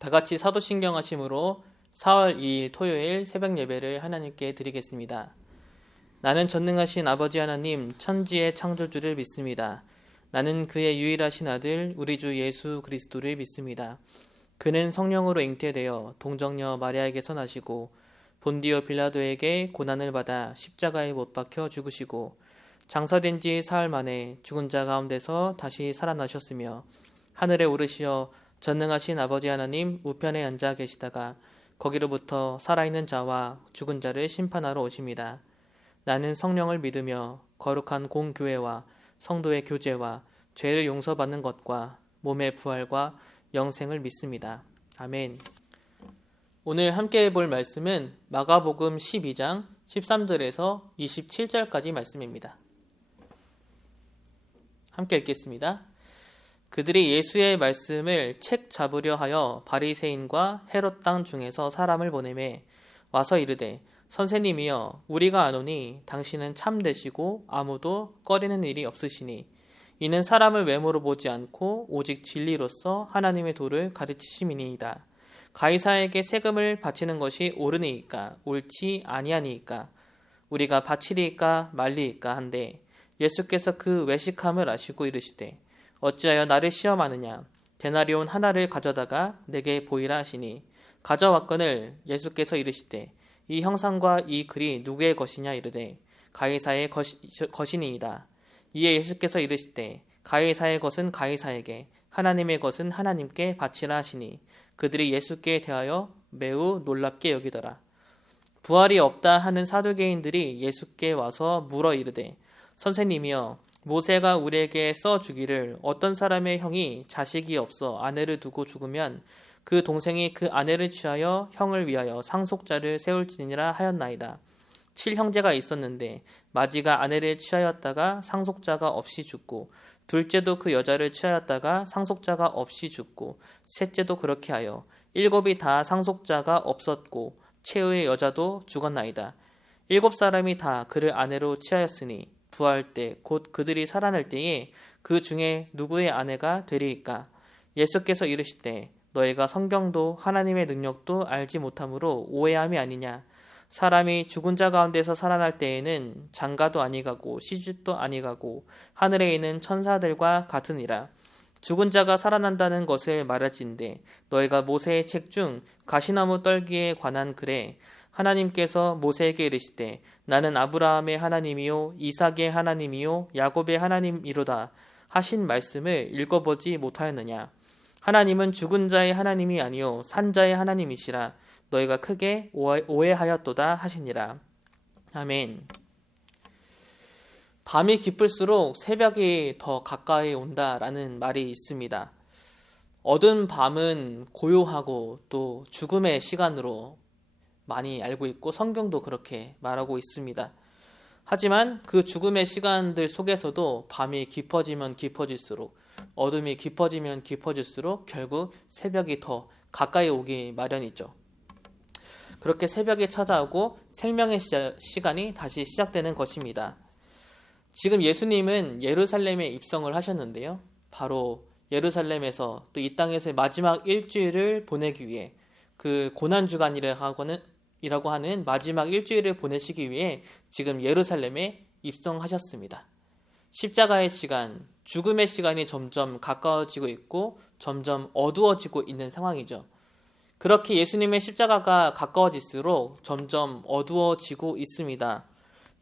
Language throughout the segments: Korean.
다 같이 사도신경 하심으로 4월 2일 토요일 새벽 예배를 하나님께 드리겠습니다. 나는 전능하신 아버지 하나님 천지의 창조주를 믿습니다. 나는 그의 유일하신 아들 우리 주 예수 그리스도를 믿습니다. 그는 성령으로 잉태되어 동정녀 마리아에게서 나시고 본디오 빌라도에게 고난을 받아 십자가에 못 박혀 죽으시고 장사된 지 사흘 만에 죽은 자 가운데서 다시 살아나셨으며 하늘에 오르시어 전능하신 아버지 하나님 우편에 앉아 계시다가 거기로부터 살아있는 자와 죽은 자를 심판하러 오십니다. 나는 성령을 믿으며 거룩한 공교회와 성도의 교제와 죄를 용서받는 것과 몸의 부활과 영생을 믿습니다. 아멘. 오늘 함께 볼 말씀은 마가복음 12장 13절에서 27절까지 말씀입니다. 함께 읽겠습니다. 그들이 예수의 말씀을 책 잡으려 하여 바리새인과 헤롯 땅 중에서 사람을 보내매 와서 이르되 선생님이여 우리가 아노니 당신은 참되시고 아무도 꺼리는 일이 없으시니 이는 사람을 외모로 보지 않고 오직 진리로서 하나님의 도를 가르치심이니이다. 가이사에게 세금을 바치는 것이 옳으니이까 옳지 아니하니이까 우리가 바치리이까 말리이까 한데 예수께서 그 외식함을 아시고 이르시되 어찌하여 나를 시험하느냐 데나리온 하나를 가져다가 내게 보이라 하시니 가져왔거늘 예수께서 이르시되 이 형상과 이 글이 누구의 것이냐 이르되 가이사의 것이니이다. 이에 예수께서 이르시되 가이사의 것은 가이사에게 하나님의 것은 하나님께 바치라 하시니 그들이 예수께 대하여 매우 놀랍게 여기더라. 부활이 없다 하는 사두개인들이 예수께 와서 물어 이르되 선생님이여 모세가 우리에게 써주기를 어떤 사람의 형이 자식이 없어 아내를 두고 죽으면 그 동생이 그 아내를 취하여 형을 위하여 상속자를 세울지니라 하였나이다. 7형제가 있었는데 마지가 아내를 취하였다가 상속자가 없이 죽고 둘째도 그 여자를 취하였다가 상속자가 없이 죽고 셋째도 그렇게 하여 7이 다 상속자가 없었고 최후의 여자도 죽었나이다. 7사람이 다 그를 아내로 취하였으니 부활 때 곧 그들이 살아날 때에 그 중에 누구의 아내가 되리이까? 예수께서 이르시되 너희가 성경도 하나님의 능력도 알지 못함으로 오해함이 아니냐. 사람이 죽은 자 가운데서 살아날 때에는 장가도 아니가고 시집도 아니가고 하늘에 있는 천사들과 같으니라. 죽은 자가 살아난다는 것을 말할진대 너희가 모세의 책 중 가시나무 떨기에 관한 글에 하나님께서 모세에게 이르시되 나는 아브라함의 하나님이요 이삭의 하나님이요 야곱의 하나님이로다 하신 말씀을 읽어보지 못하였느냐. 하나님은 죽은 자의 하나님이 아니요 산 자의 하나님이시라. 너희가 크게 오해하였도다 하시니라. 아멘. 밤이 깊을수록 새벽이 더 가까이 온다라는 말이 있습니다. 어두운 밤은 고요하고 또 죽음의 시간으로 많이 알고 있고 성경도 그렇게 말하고 있습니다. 하지만 그 죽음의 시간들 속에서도 밤이 깊어지면 깊어질수록 어둠이 깊어지면 깊어질수록 결국 새벽이 더 가까이 오기 마련이죠. 그렇게 새벽이 찾아오고 생명의 시간이 다시 시작되는 것입니다. 지금 예수님은 예루살렘에 입성을 하셨는데요. 바로 예루살렘에서 또 이 땅에서의 마지막 일주일을 보내기 위해 그 고난주간이라고 하는 마지막 일주일을 보내시기 위해 지금 예루살렘에 입성하셨습니다. 십자가의 시간, 죽음의 시간이 점점 가까워지고 있고 점점 어두워지고 있는 상황이죠. 그렇게 예수님의 십자가가 가까워질수록 점점 어두워지고 있습니다.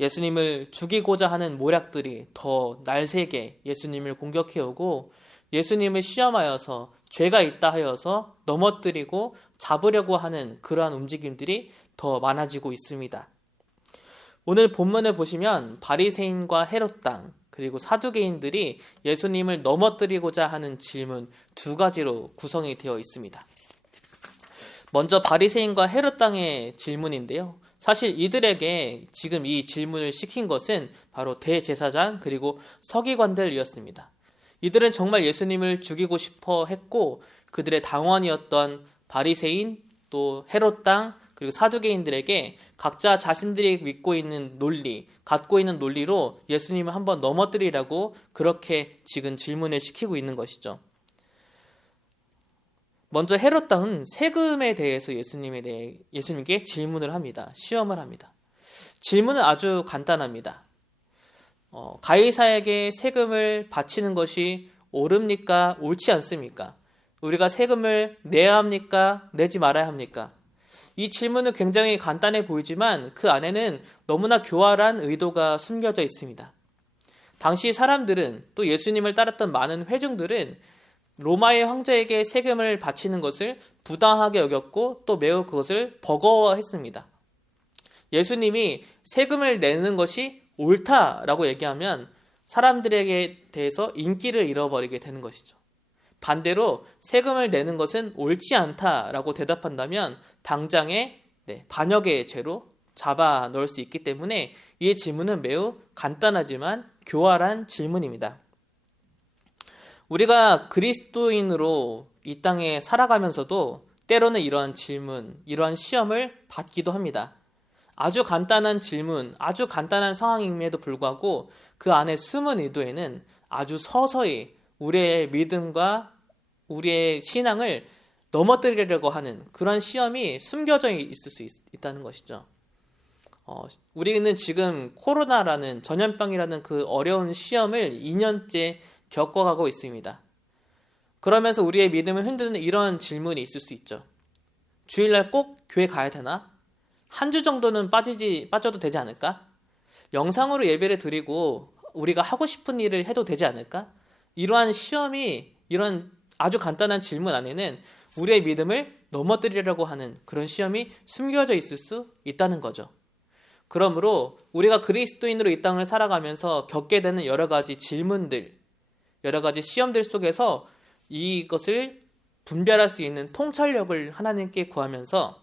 예수님을 죽이고자 하는 모략들이 더 날새게 예수님을 공격해오고 예수님을 시험하여서 죄가 있다 하여서 넘어뜨리고 잡으려고 하는 그러한 움직임들이 더 많아지고 있습니다. 오늘 본문을 보시면 바리새인과 헤롯 땅 그리고 사두개인들이 예수님을 넘어뜨리고자 하는 질문 2가지로 구성이 되어 있습니다. 먼저 바리새인과 헤롯 땅의 질문인데요. 사실 이들에게 지금 이 질문을 시킨 것은 바로 대제사장 그리고 서기관들이었습니다. 이들은 정말 예수님을 죽이고 싶어 했고 그들의 당원이었던 바리새인 또 헤롯 땅 그리고 사두개인들에게 각자 자신들이 믿고 있는 논리, 갖고 있는 논리로 예수님을 한번 넘어뜨리라고 그렇게 지금 질문을 시키고 있는 것이죠. 먼저 헤롯 왕은 세금에 대해서 예수님께 질문을 합니다. 시험을 합니다. 질문은 아주 간단합니다. 가이사에게 세금을 바치는 것이 옳습니까? 옳지 않습니까? 우리가 세금을 내야 합니까? 내지 말아야 합니까? 이 질문은 굉장히 간단해 보이지만 그 안에는 너무나 교활한 의도가 숨겨져 있습니다. 당시 사람들은, 또 예수님을 따랐던 많은 회중들은 로마의 황제에게 세금을 바치는 것을 부당하게 여겼고 또 매우 그것을 버거워했습니다. 예수님이 세금을 내는 것이 옳다라고 얘기하면 사람들에게 대해서 인기를 잃어버리게 되는 것이죠. 반대로 세금을 내는 것은 옳지 않다라고 대답한다면 당장에 반역의 죄로 잡아 넣을 수 있기 때문에 이 질문은 매우 간단하지만 교활한 질문입니다. 우리가 그리스도인으로 이 땅에 살아가면서도 때로는 이러한 질문, 이러한 시험을 받기도 합니다. 아주 간단한 질문, 아주 간단한 상황임에도 불구하고 그 안에 숨은 의도에는 아주 서서히 우리의 믿음과 우리의 신앙을 넘어뜨리려고 하는 그런 시험이 숨겨져 있을 수 있다는 것이죠. 우리는 지금 코로나라는 전염병이라는 그 어려운 시험을 2년째 겪어가고 있습니다. 그러면서 우리의 믿음을 흔드는 이런 질문이 있을 수 있죠. 주일날 꼭 교회 가야 되나? 한 주 정도는 빠져도 되지 않을까? 영상으로 예배를 드리고 우리가 하고 싶은 일을 해도 되지 않을까? 이러한 시험이, 이런 아주 간단한 질문 안에는 우리의 믿음을 넘어뜨리려고 하는 그런 시험이 숨겨져 있을 수 있다는 거죠. 그러므로 우리가 그리스도인으로 이 땅을 살아가면서 겪게 되는 여러 가지 질문들, 여러 가지 시험들 속에서 이것을 분별할 수 있는 통찰력을 하나님께 구하면서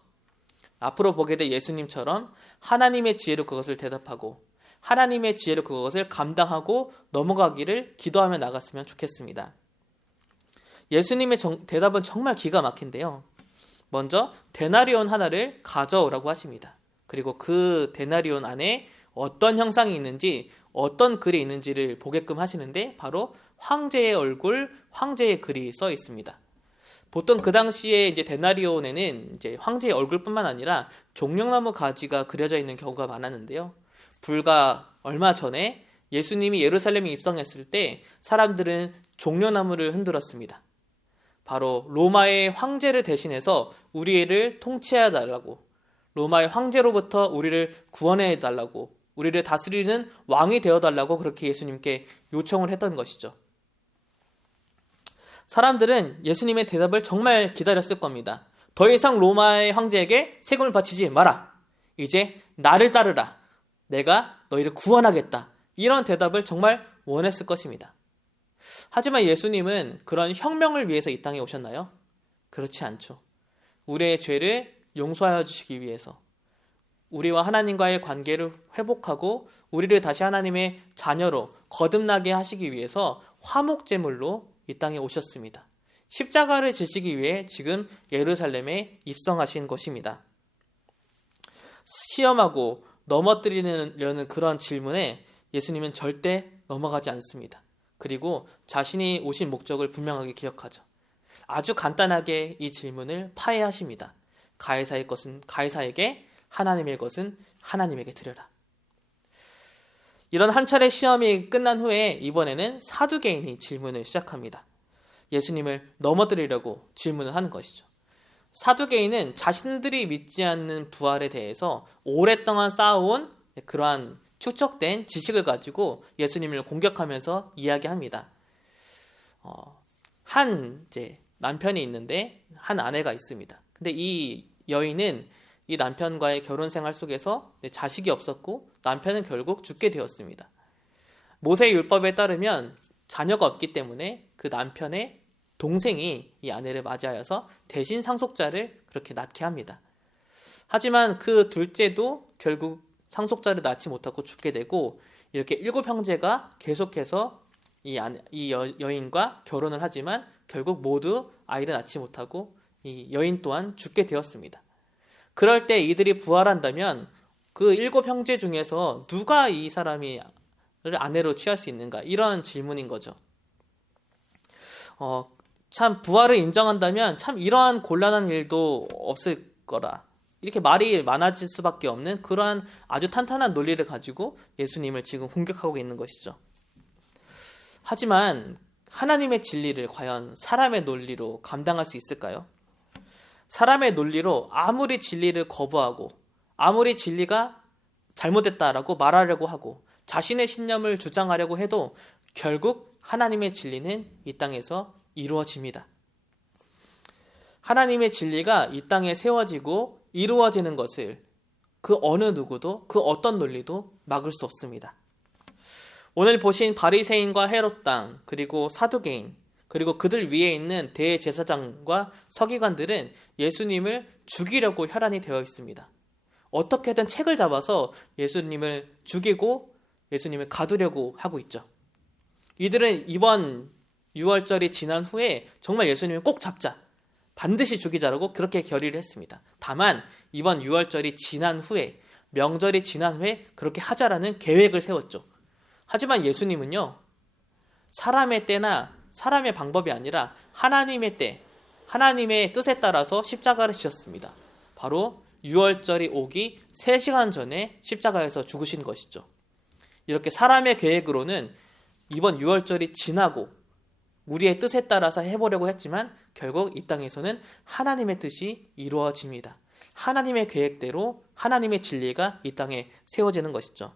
앞으로 보게 될 예수님처럼 하나님의 지혜로 그것을 대답하고 하나님의 지혜로 그것을 감당하고 넘어가기를 기도하며 나갔으면 좋겠습니다. 예수님의 대답은 정말 기가 막힌데요. 먼저 데나리온 하나를 가져오라고 하십니다. 그리고 그 데나리온 안에 어떤 형상이 있는지, 어떤 글이 있는지를 보게끔 하시는데 바로 황제의 얼굴, 황제의 글이 써 있습니다. 보통 그 당시에 이제 데나리온에는 이제 황제의 얼굴뿐만 아니라 종려나무 가지가 그려져 있는 경우가 많았는데요. 불과 얼마 전에 예수님이 예루살렘에 입성했을 때 사람들은 종려나무를 흔들었습니다. 바로 로마의 황제를 대신해서 우리를 통치해 달라고, 로마의 황제로부터 우리를 구원해 달라고, 우리를 다스리는 왕이 되어 달라고 그렇게 예수님께 요청을 했던 것이죠. 사람들은 예수님의 대답을 정말 기다렸을 겁니다. 더 이상 로마의 황제에게 세금을 바치지 마라. 이제 나를 따르라. 내가 너희를 구원하겠다. 이런 대답을 정말 원했을 것입니다. 하지만 예수님은 그런 혁명을 위해서 이 땅에 오셨나요? 그렇지 않죠. 우리의 죄를 용서하여 주시기 위해서, 우리와 하나님과의 관계를 회복하고 우리를 다시 하나님의 자녀로 거듭나게 하시기 위해서 화목제물로 이 땅에 오셨습니다. 십자가를 지시기 위해 지금 예루살렘에 입성하신 것입니다. 시험하고 넘어뜨리려는 그런 질문에 예수님은 절대 넘어가지 않습니다. 그리고 자신이 오신 목적을 분명하게 기억하죠. 아주 간단하게 이 질문을 파해하십니다. 가이사의 것은 가이사에게, 하나님의 것은 하나님에게 드려라. 이런 한 차례 시험이 끝난 후에 이번에는 사두개인이 질문을 시작합니다. 예수님을 넘어뜨리려고 질문을 하는 것이죠. 사두개인은 자신들이 믿지 않는 부활에 대해서 오랫동안 쌓아온 그러한 축적된 지식을 가지고 예수님을 공격하면서 이야기합니다. 한 남편이 있는데 한 아내가 있습니다. 근데 이 여인은 이 남편과의 결혼 생활 속에서 자식이 없었고 남편은 결국 죽게 되었습니다. 모세의 율법에 따르면 자녀가 없기 때문에 그 남편의 동생이 이 아내를 맞이하여서 대신 상속자를 그렇게 낳게 합니다. 하지만 그 둘째도 결국 상속자를 낳지 못하고 죽게 되고 이렇게 7 형제가 계속해서 이 여인과 결혼을 하지만 결국 모두 아이를 낳지 못하고 이 여인 또한 죽게 되었습니다. 그럴 때 이들이 부활한다면 그 7 형제 중에서 누가 이 사람을 아내로 취할 수 있는가? 이런 질문인 거죠. 참 부활을 인정한다면 참 이러한 곤란한 일도 없을 거라. 이렇게 말이 많아질 수밖에 없는 그러한 아주 탄탄한 논리를 가지고 예수님을 지금 공격하고 있는 것이죠. 하지만 하나님의 진리를 과연 사람의 논리로 감당할 수 있을까요? 사람의 논리로 아무리 진리를 거부하고 아무리 진리가 잘못됐다라고 말하려고 하고 자신의 신념을 주장하려고 해도 결국 하나님의 진리는 이 땅에서 이루어집니다. 하나님의 진리가 이 땅에 세워지고 이루어지는 것을 그 어느 누구도 그 어떤 논리도 막을 수 없습니다. 오늘 보신 바리새인과 헤롯 왕 그리고 사두개인 그리고 그들 위에 있는 대제사장과 서기관들은 예수님을 죽이려고 혈안이 되어 있습니다. 어떻게든 책을 잡아서 예수님을 죽이고 예수님을 가두려고 하고 있죠. 이들은 이번 유월절이 지난 후에 정말 예수님을 꼭 잡자, 반드시 죽이자라고 그렇게 결의를 했습니다. 다만 이번 유월절이 지난 후에, 명절이 지난 후에 그렇게 하자라는 계획을 세웠죠. 하지만 예수님은요, 사람의 때나 사람의 방법이 아니라 하나님의 때, 하나님의 뜻에 따라서 십자가를 지셨습니다. 바로 유월절이 오기 3시간 전에 십자가에서 죽으신 것이죠. 이렇게 사람의 계획으로는 이번 유월절이 지나고 우리의 뜻에 따라서 해보려고 했지만 결국 이 땅에서는 하나님의 뜻이 이루어집니다. 하나님의 계획대로 하나님의 진리가 이 땅에 세워지는 것이죠.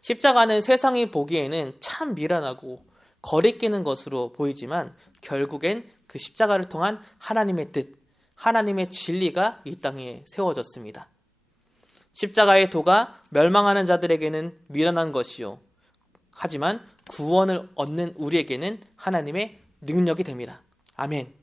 십자가는 세상이 보기에는 참 미련하고 거리끼는 것으로 보이지만 결국엔 그 십자가를 통한 하나님의 뜻, 하나님의 진리가 이 땅에 세워졌습니다. 십자가의 도가 멸망하는 자들에게는 미련한 것이요. 하지만 구원을 얻는 우리에게는 하나님의 능력이 됩니다. 아멘.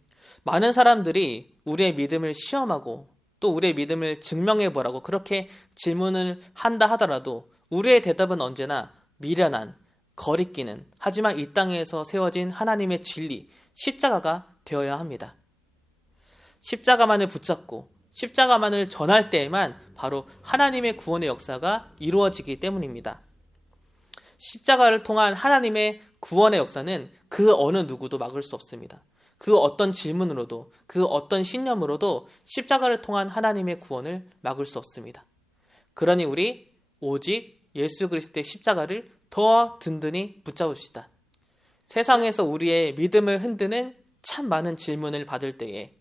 많은 사람들이 우리의 믿음을 시험하고 또 우리의 믿음을 증명해보라고 그렇게 질문을 한다 하더라도 우리의 대답은 언제나 미련한, 거리끼는, 하지만 이 땅에서 세워진 하나님의 진리, 십자가가 되어야 합니다. 십자가만을 붙잡고 십자가만을 전할 때에만 바로 하나님의 구원의 역사가 이루어지기 때문입니다. 십자가를 통한 하나님의 구원의 역사는 그 어느 누구도 막을 수 없습니다. 그 어떤 질문으로도 그 어떤 신념으로도 십자가를 통한 하나님의 구원을 막을 수 없습니다. 그러니 우리 오직 예수 그리스도의 십자가를 더 든든히 붙잡읍시다. 세상에서 우리의 믿음을 흔드는 참 많은 질문을 받을 때에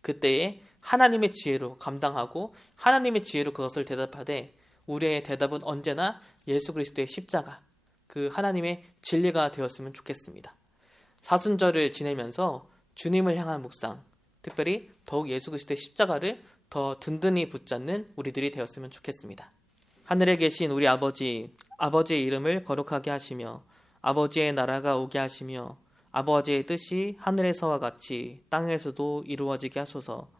그때에 하나님의 지혜로 감당하고 하나님의 지혜로 그것을 대답하되 우리의 대답은 언제나 예수 그리스도의 십자가, 그 하나님의 진리가 되었으면 좋겠습니다. 사순절을 지내면서 주님을 향한 묵상, 특별히 더욱 예수 그리스도의 십자가를 더 든든히 붙잡는 우리들이 되었으면 좋겠습니다. 하늘에 계신 우리 아버지, 아버지의 이름을 거룩하게 하시며 아버지의 나라가 오게 하시며 아버지의 뜻이 하늘에서와 같이 땅에서도 이루어지게 하소서.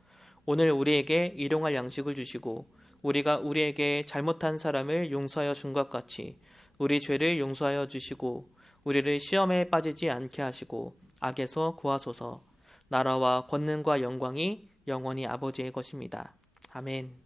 오늘 우리에게 일용할 양식을 주시고 우리가 우리에게 잘못한 사람을 용서하여 준 것 같이 우리 죄를 용서하여 주시고 우리를 시험에 빠지지 않게 하시고 악에서 구하소서. 나라와 권능과 영광이 영원히 아버지의 것입니다. 아멘.